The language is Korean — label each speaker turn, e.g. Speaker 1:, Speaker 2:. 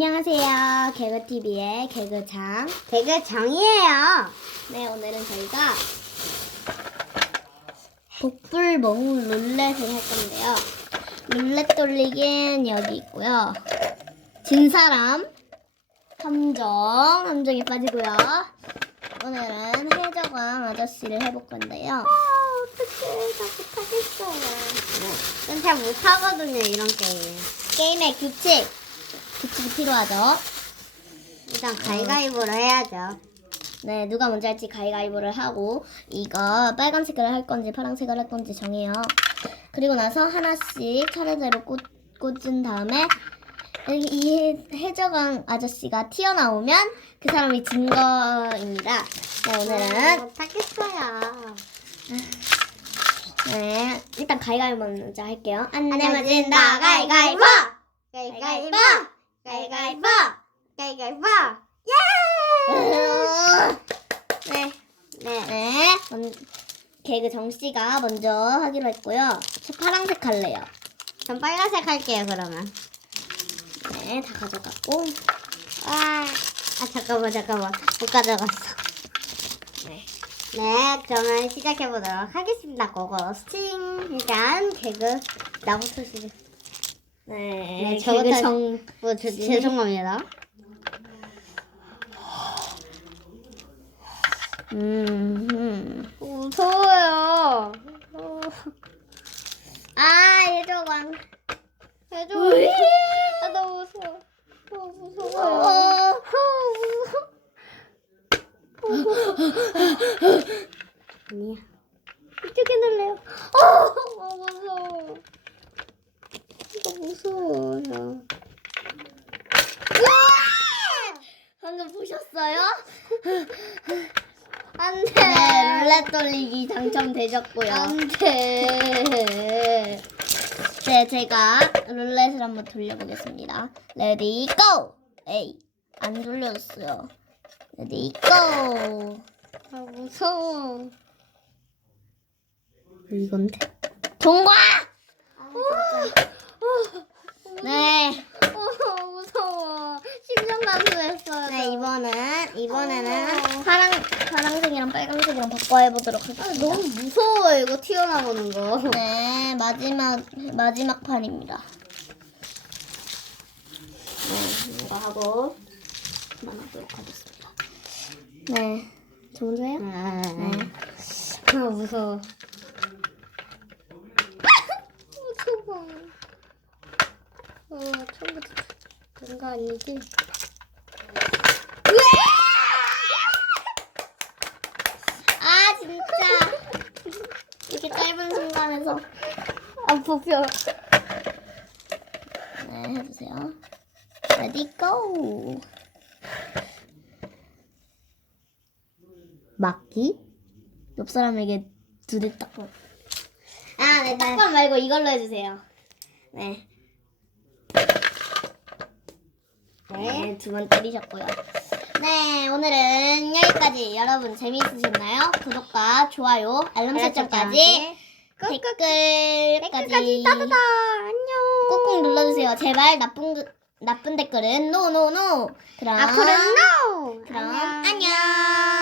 Speaker 1: 안녕하세요. 개그TV의 개그장.
Speaker 2: 되게 정이에요.
Speaker 1: 네, 오늘은 저희가 복불 몽 룰렛을 할 건데요. 룰렛 돌리기는 여기 있고요. 진 사람 함정, 함정이 빠지고요. 오늘은 해적왕 아저씨를 해볼 건데요.
Speaker 2: 어떡해, 나 못하겠어요. 전잘 못하거든요, 이런 게임.
Speaker 1: 게임의 규칙, 규칙이 필요하죠.
Speaker 2: 일단 가위가위보로 해야죠.
Speaker 1: 네, 누가 먼저 할지 가위가위보를 하고 이거 빨간색을 할 건지 파란색을 할 건지 정해요. 그리고 나서 하나씩 차례대로 꽂, 꽂은 다음에 이- 이 해적왕 아저씨가 튀어나오면 그 사람이 진 거입니다. 네, 오늘은
Speaker 2: 못하겠어요.
Speaker 1: 네, 일단 가위가위보 먼저 할게요.
Speaker 2: 안안
Speaker 1: 내면
Speaker 2: 내면
Speaker 1: 진다
Speaker 2: 진다,
Speaker 1: 가위가위보!
Speaker 2: 가위가위보!
Speaker 1: 가위가위보!
Speaker 2: 가위가위보! 가위가위보!
Speaker 1: 네,
Speaker 2: 네.
Speaker 1: 네. 먼- 개그 정씨가 먼저 하기로 했고요. 저 파란색 할래요.
Speaker 2: 전 빨간색 할게요, 그러면.
Speaker 1: 네, 다 가져갔고.
Speaker 2: 와. 아, 잠깐만, 잠깐만. 못 가져갔어.
Speaker 1: 네.
Speaker 2: 네, 그러면 시작해보도록 하겠습니다. 고고 스팅. 일단, 개그. 나부터 시작.
Speaker 1: 네,
Speaker 2: 네, 저부터-
Speaker 1: 정.
Speaker 2: 뭐, 저, 죄송합니다.
Speaker 1: 음, 음.
Speaker 2: 무서워요. 어,
Speaker 1: 아.
Speaker 2: 해줘.
Speaker 1: 우리.
Speaker 2: 아, 너무 무서워. 너무 무서워요.
Speaker 1: 어.
Speaker 2: 아니야.
Speaker 1: 이쪽에 놀래요.
Speaker 2: 어, 무서워. 이거 무서워요.
Speaker 1: 방금 보셨어요?
Speaker 2: 안 돼.
Speaker 1: 네, 룰렛 돌리기 당첨되셨고요.
Speaker 2: 안 돼.
Speaker 1: 네, 제가 룰렛을 한번 돌려보겠습니다. 레디 고! 에이, 안 돌려줬어요. 레디 고!
Speaker 2: 아, 무서워.
Speaker 1: 이건데? 통과!
Speaker 2: 아,
Speaker 1: 네.
Speaker 2: 어, 감소했어요.
Speaker 1: 네, 이번은, 이번에는
Speaker 2: 어.
Speaker 1: 파랑, 파랑색이랑 빨간색이랑 바꿔 해보도록
Speaker 2: 아,
Speaker 1: 하겠습니다.
Speaker 2: 너무 무서워, 이거 튀어나오는 거.
Speaker 1: 네, 마지막, 마지막 판입니다. 네, 이거 하고, 그만하도록 하겠습니다. 네. 저 먼저 해요?
Speaker 2: 네. 아, 무서워. 무서워. 어, 처음부터 그런 거 아니지?
Speaker 1: 아, 진짜. 이렇게 짧은 순간에서.
Speaker 2: 아, 뽑혀.
Speaker 1: 네, 해주세요. 레디 고!
Speaker 2: 막기?
Speaker 1: 옆 사람에게 두 대 닦고. 아, 네, 딱밤 말고 이걸로 해주세요. 네. 네, 두 번 때리셨고요. 네, 오늘은 여기까지. 여러분 재미있으셨나요? 구독과 좋아요, 알람 설정까지, 댓글까지
Speaker 2: 댓글까지 따다다. 안녕.
Speaker 1: 꾹꾹 눌러주세요. 제발 나쁜 그- 나쁜 댓글은 노노노. 그럼
Speaker 2: 앞으로는 no.
Speaker 1: 그럼
Speaker 2: 안녕.
Speaker 1: 안녕.